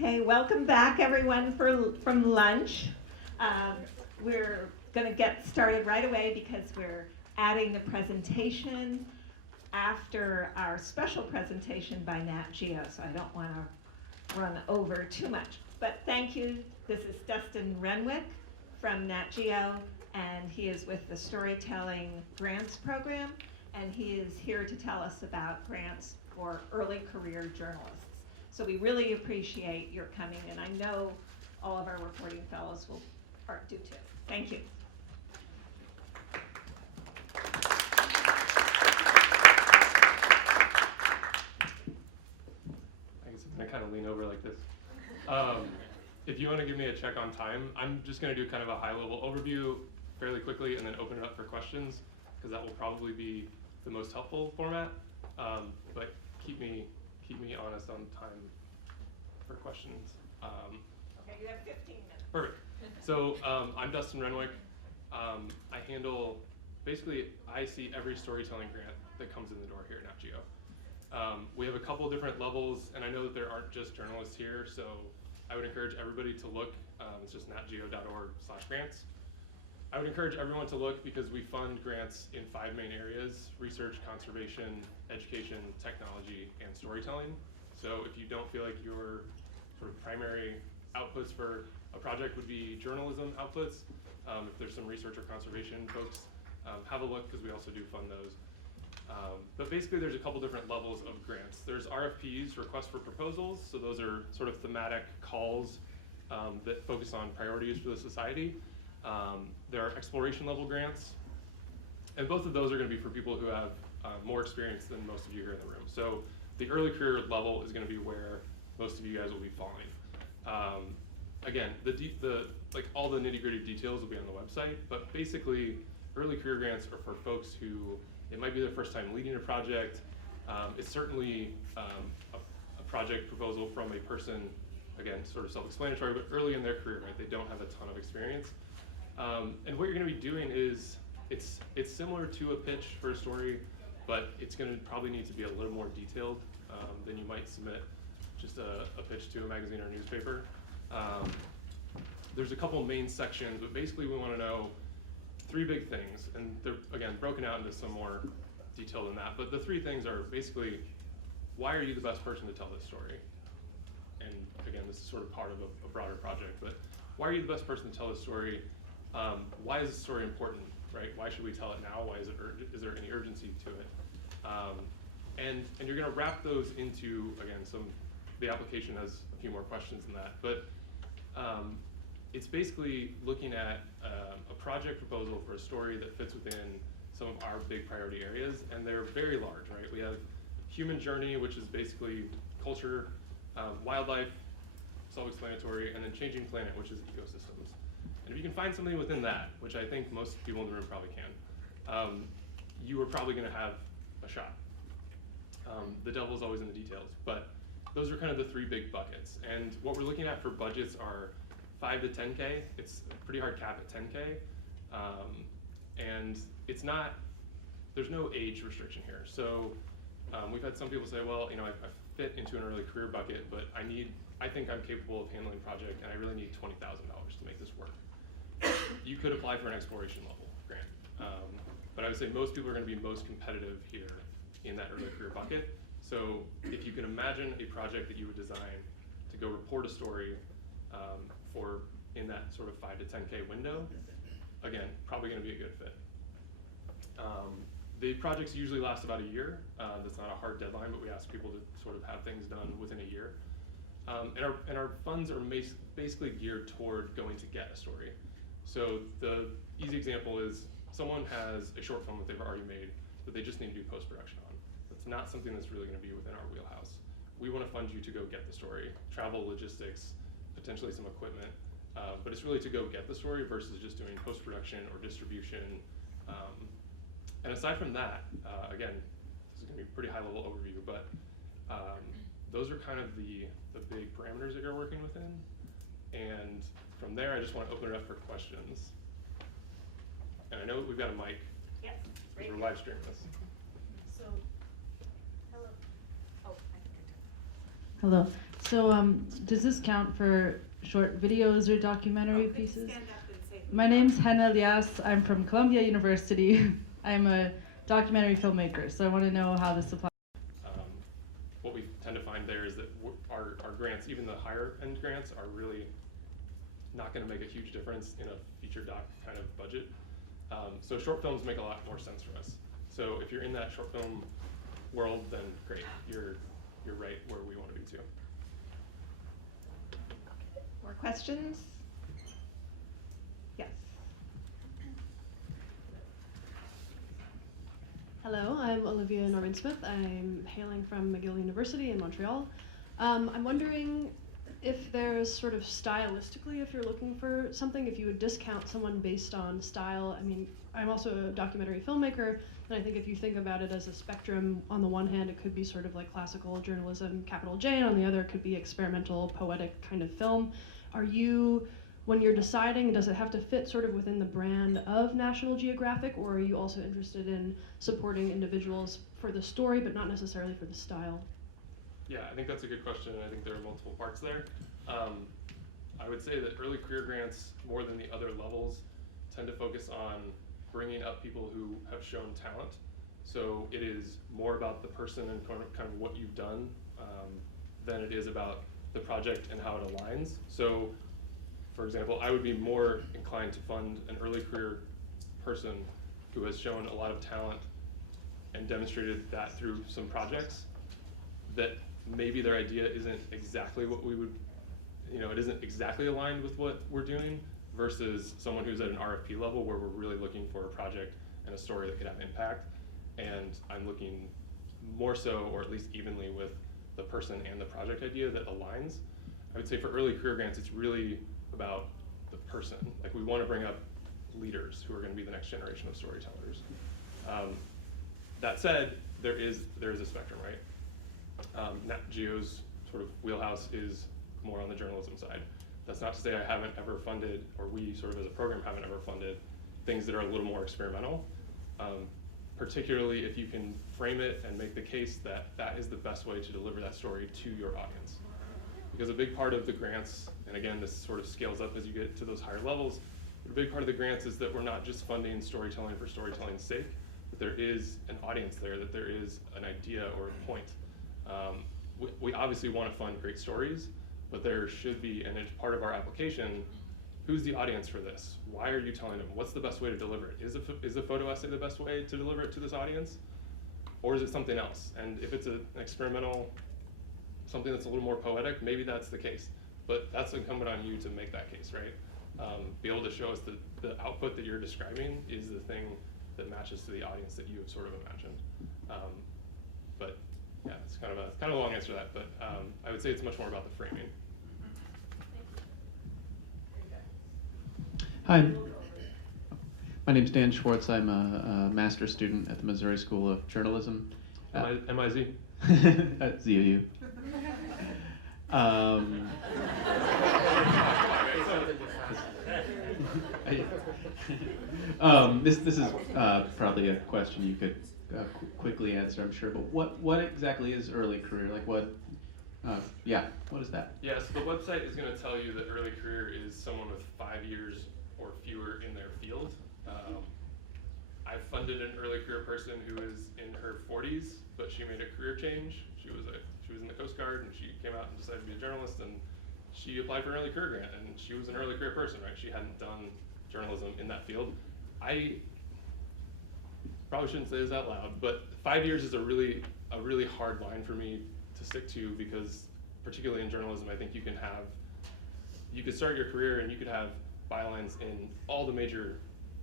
Okay, welcome back everyone from lunch. We're going to get started right away because we're adding the presentation after our special presentation by Nat Geo, so I don't want to run over too much. But thank you. This is Dustin Renwick from Nat Geo, and he is with the Storytelling Grants Program, and he is here to tell us about grants for early career journalists. So we really appreciate your coming, and I know all of our reporting fellows will do too. Thank you. I guess I'm gonna kind of lean over like this. If you want to give me a check on time, I'm just going to do kind of a high-level overview fairly quickly and then open it up for questions, because that will probably be the most helpful format. But keep me honest on time for questions. Okay, you have 15 minutes. Perfect. So I'm Dustin Renwick. I handle, basically, I see every storytelling grant that comes in the door here at Nat Geo. We have a couple different levels, and I know that there aren't just journalists here, so I would encourage everybody to look. It's just natgeo.org/grants. I would encourage everyone to look because we fund grants in 5 main areas: research, conservation, education, technology, and storytelling. So if you don't feel like your sort of primary outputs for a project would be journalism outputs, if there's some research or conservation folks, have a look because we also do fund those. But basically there's a couple different levels of grants. There's RFPs, requests for proposals, so those are sort of thematic calls that focus on priorities for the society. There are exploration level grants, and both of those are going to be for people who have more experience than most of you here in the room. So the early career level is going to be where most of you guys will be falling. Again, like all the nitty-gritty details will be on the website, but basically early career grants are for folks who, it might be their first time leading a project. It's certainly a project proposal from a person, again, sort of self-explanatory, but early in their career, right? They don't have a ton of experience. And what you're gonna be doing is, it's similar to a pitch for a story, but it's gonna probably need to be a little more detailed than you might submit just a pitch to a magazine or newspaper. There's a couple main sections, but basically we wanna know 3 big things, and they're, again, broken out into some more detail than that, but the 3 things are basically, why are you the best person to tell this story? And again, this is sort of part of a broader project, but why are you the best person to tell this story? Why is this story important, right? Why should we tell it now? Why is is there any urgency to it? And you're gonna wrap those into, again, the application has a few more questions than that, but it's basically looking at a project proposal for a story that fits within some of our big priority areas, and they're very large, right? We have human journey, which is basically culture, wildlife, self-explanatory, and then changing planet, which is ecosystems. And if you can find something within that, which I think most people in the room probably can, you are probably gonna have a shot. The devil's always in the details, but those are kind of the 3 big buckets. And what we're looking at for budgets are 5 to 10K. It's a pretty hard cap at 10K. And it's not, there's no age restriction here. So we've had some people say, well, you know, I fit into an early career bucket, but I think I'm capable of handling a project, and I really need $20,000 to make this work. You could apply for an exploration level grant. But I would say most people are gonna be most competitive here in that early career bucket. So if you can imagine a project that you would design to go report a story for in that sort of 5 to 10K window, again, probably gonna be a good fit. The projects usually last about a year. That's not a hard deadline, but we ask people to sort of have things done within a year. And our funds are basically geared toward going to get a story. So the easy example is someone has a short film that they've already made that they just need to do post-production on. That's not something that's really gonna be within our wheelhouse. We wanna fund you to go get the story, travel, logistics, potentially some equipment, but it's really to go get the story versus just doing post-production or distribution. And aside from that, again, this is gonna be a pretty high-level overview, but those are kind of the big parameters that you're working within. And from there, I just want to open it up for questions. And I know we've got a mic. Yes, because we're live streaming this. So, hello. Oh, I think I did. Hello. So, does this count for short videos or documentary pieces? Stand up and say who My you are. name's Hannah Elias. I'm from Columbia University. I'm a documentary filmmaker, so I want to know how this applies. What we tend to find there is that our grants, even the higher end grants, are really not going to make a huge difference in a feature doc kind of budget. So short films make a lot more sense for us. So if you're in that short film world, then great, you're right where we want to be too. More questions? Yes. Hello, I'm Olivia Norman-Smith. I'm hailing from McGill University in Montreal. I'm wondering if there's sort of stylistically, if you're looking for something, if you would discount someone based on style. I mean, I'm also a documentary filmmaker, and I think if you think about it as a spectrum, on the one hand, it could be sort of like classical journalism, capital J, and on the other, it could be experimental, poetic kind of film. Are you, when you're deciding, does it have to fit sort of within the brand of National Geographic, or are you also interested in supporting individuals for the story, but not necessarily for the style? Yeah, I think that's a good question, and I think there are multiple parts there. I would say that early career grants, more than the other levels, tend to focus on bringing up people who have shown talent. So it is more about the person and kind of what you've done than it is about the project and how it aligns. So, for example, I would be more inclined to fund an early career person who has shown a lot of talent and demonstrated that through some projects that maybe their idea isn't exactly what we would, it isn't exactly aligned with what we're doing, versus someone who's at an RFP level where we're really looking for a project and a story that could have impact. And I'm looking more so, or at least evenly, with the person and the project idea that aligns. I would say for early career grants, it's really about the person. Like, we want to bring up leaders who are going to be the next generation of storytellers. That said, there is a spectrum, right? Nat Geo's sort of wheelhouse is more on the journalism side. That's not to say I haven't ever funded, or we sort of as a program haven't ever funded, things that are a little more experimental. Particularly if you can frame it and make the case that that is the best way to deliver that story to your audience. Because a big part of the grants, and again, this sort of scales up as you get to those higher levels, but a big part of the grants is that we're not just funding storytelling for storytelling's sake, that there is an audience there, that there is an idea or a point. We obviously want to fund great stories, but there should be, and it's part of our application, who's the audience for this? Why are you telling them? What's the best way to deliver it? Is a photo essay the best way to deliver it to this audience? Or is it something else? And if it's an experimental, something that's a little more poetic, maybe that's the case. But that's incumbent on you to make that case, right? Be able to show us the output that you're describing is the thing that matches to the audience that you have sort of imagined. But yeah, it's kind of a long answer to that, but I would say it's much more about the framing. Hi, my name's Dan Schwartz. I'm a master's student at the Missouri School of Journalism. MIZ? At ZOU. This is probably a question you could quickly answer, I'm sure. But what exactly is early career? Like what? What is that? Yeah, so the website is going to tell you that early career is someone with 5 years or fewer in their field. I funded an early career person who is in her 40s, but she made a career change. She was in the Coast Guard, and she came out and decided to be a journalist, and she applied for an early career grant, and she was an early career person, right? She hadn't done journalism in that field. I probably shouldn't say this out loud, but 5 years is a really hard line for me to stick to, because particularly in journalism, I think you could start your career and you could have bylines in all the major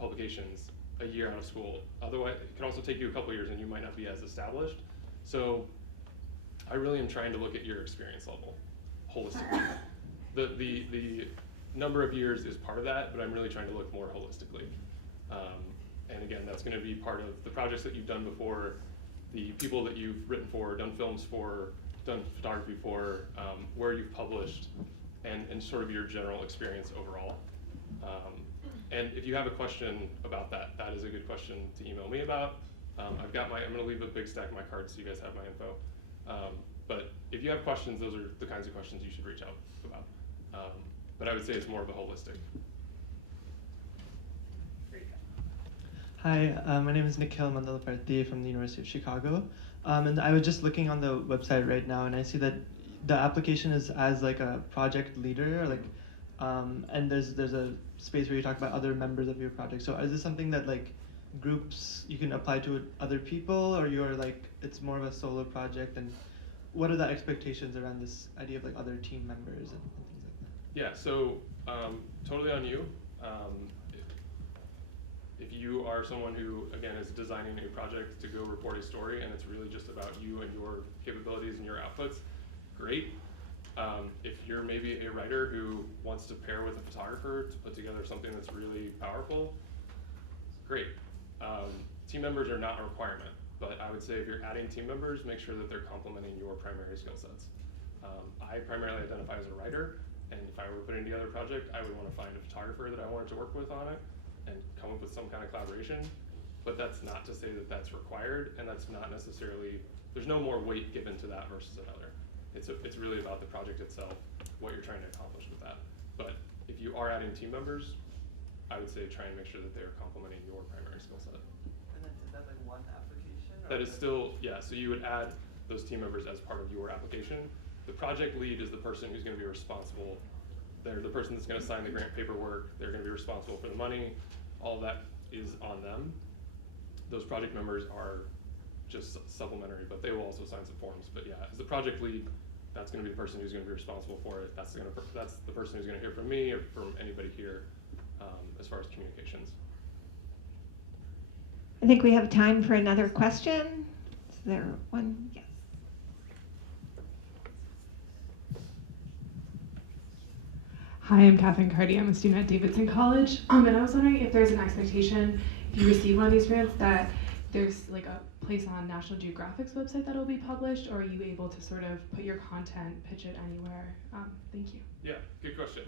publications a year out of school. Otherwise, it can also take you a couple years and you might not be as established. So I really am trying to look at your experience level holistically. The number of years is part of that, but I'm really trying to look more holistically. And again, that's going to be part of the projects that you've done before, the people that you've written for, done films for, done photography for, where you've published, and sort of your general experience overall. And if you have a question about that, that is a good question to email me about. I'm going to leave a big stack of my cards so you guys have my info. But if you have questions, those are the kinds of questions you should reach out about. But I would say it's more of a holistic. Hi, my name is Nikhil Mandalaparthi from the University of Chicago. And I was just looking on the website right now, and I see that the application is as like a project leader, like, and there's a space where you talk about other members of your project. So is this something that like groups you can apply to other people, or you're like it's more of a solo project? And what are the expectations around this idea of like other team members and things like that? Yeah, so totally on you. If you are someone who, again, is designing a project to go report a story and it's really just about you and your capabilities and your outputs, great. If you're maybe a writer who wants to pair with a photographer to put together something that's really powerful, great. Team members are not a requirement, but I would say if you're adding team members, make sure that they're complementing your primary skill sets. I primarily identify as a writer, and if I were putting together a project, I would want to find a photographer that I wanted to work with on it and come up with some kind of collaboration. But that's not to say that that's required, and that's not necessarily, there's no more weight given to that versus another. It's really about the project itself, what you're trying to accomplish with that. But if you are adding team members, I would say try and make sure that they're complementing your primary skill set. And then is that like one application? Or That is still, yeah, so you would add those team members as part of your application. The project lead is the person who's gonna be responsible. They're the person that's gonna sign the grant paperwork. They're gonna be responsible for the money. All of that is on them. Those project members are just supplementary, but they will also sign some forms. But yeah, as the project lead, that's gonna be the person who's gonna be responsible for it. That's the person who's gonna hear from me or from anybody here as far as communications. I think we have time for another question. Is there one? Yes. Hi, I'm Catherine Cardy. I'm a student at Davidson College. And I was wondering if there's an expectation, if you receive one of these grants, that there's like a place on National Geographic's website that'll be published, or are you able to sort of put your content, pitch it anywhere? Thank you. Yeah, good question.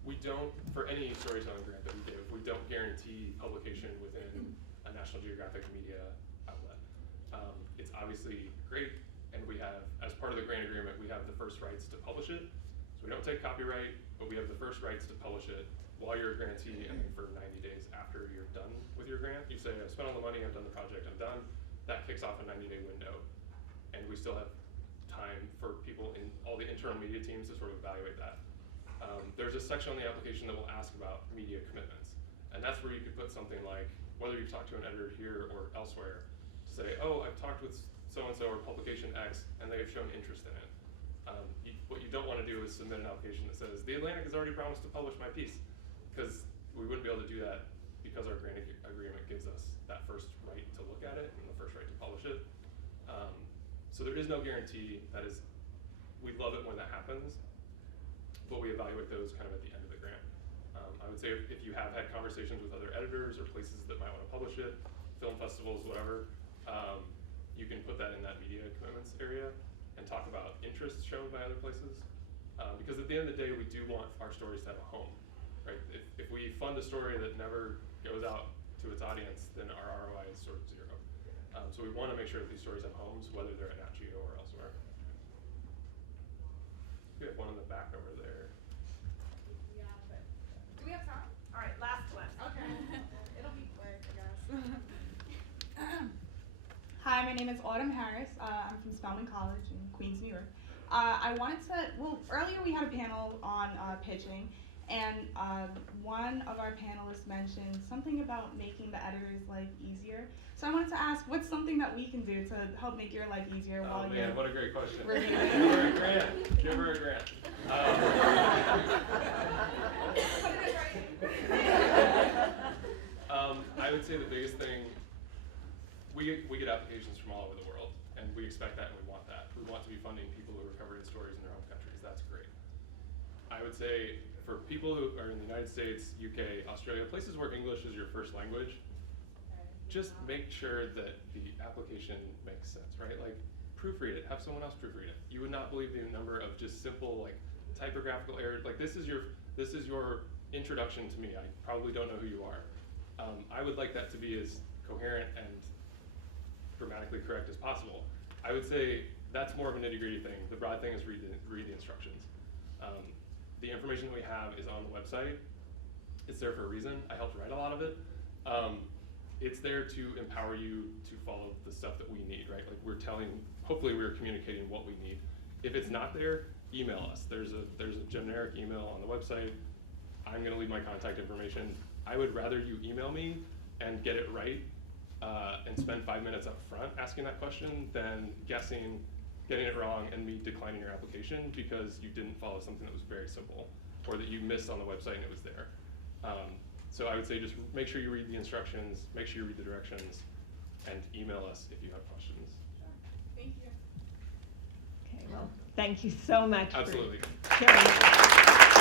We don't, for any storytelling grant that we give, we don't guarantee publication within a National Geographic media outlet. It's obviously great, and we have, as part of the grant agreement, we have the first rights to publish it. So we don't take copyright, but we have the first rights to publish it while you're a grantee, and then for 90 days after you're done with your grant, you say, I've spent all the money, I've done the project, I'm done. That kicks off a 90-day window. And we still have time for people in all the internal media teams to sort of evaluate that. There's a section on the application that will ask about media commitments. And that's where you could put something like, whether you've talked to an editor here or elsewhere, to say, oh, I've talked with so-and-so or publication X, and they have shown interest in it. What you don't want to do is submit an application that says, the Atlantic has already promised to publish my piece, because we wouldn't be able to do that because our grant agreement gives us that first right to look at it and the first right to publish it. So there is no guarantee. That is, we love it when that happens, but we evaluate those kind of at the end of the grant. I would say if you have had conversations with other editors or places that might want to publish it, film festivals, whatever, you can put that in that media commitments area and talk about interest shown by other places. Because at the end of the day, we do want our stories to have a home, right? If we fund a story that never goes out to its audience, then our ROI is sort of zero. So we want to make sure that these stories have homes, whether they're at Nat Geo or elsewhere. We have one in the back over there. Yeah, but do we have time? All right, last one. Okay. It'll be quick, I guess. Hi, my name is Autumn Harris. I'm from Spelman College in Queens, New York. I wanted to, earlier we had a panel on pitching, and one of our panelists mentioned something about making the editor's life easier. So I wanted to ask, what's something that we can do to help make your life easier while you're... Oh man, what a great question. reviewing? Give her a grant. Give her a grant. I would say the biggest thing, we get applications from all over the world, and we expect that and we want that. We want to be funding people who are covering stories in their home countries. That's great. I would say for people who are in the United States, UK, Australia, places where English is your first language, just make sure that the application makes sense, right? Like, proofread it, have someone else proofread it. You would not believe the number of just simple, like, typographical errors. Like, this is your introduction to me. I probably don't know who you are. I would like that to be as coherent and grammatically correct as possible. I would say that's more of a nitty-gritty thing. The broad thing is read the instructions. The information that we have is on the website. It's there for a reason. I helped write a lot of it. It's there to empower you to follow the stuff that we need, right? Like hopefully we're communicating what we need. If it's not there, email us. There's a generic email on the website. I'm gonna leave my contact information. I would rather you email me and get it right and spend 5 minutes up front asking that question than guessing, getting it wrong, and me declining your application because you didn't follow something that was very simple or that you missed on the website and it was there. So I would say just make sure you read the instructions, make sure you read the directions, and email us if you have questions. Thank you. Okay, well, thank you so much Absolutely. for sharing.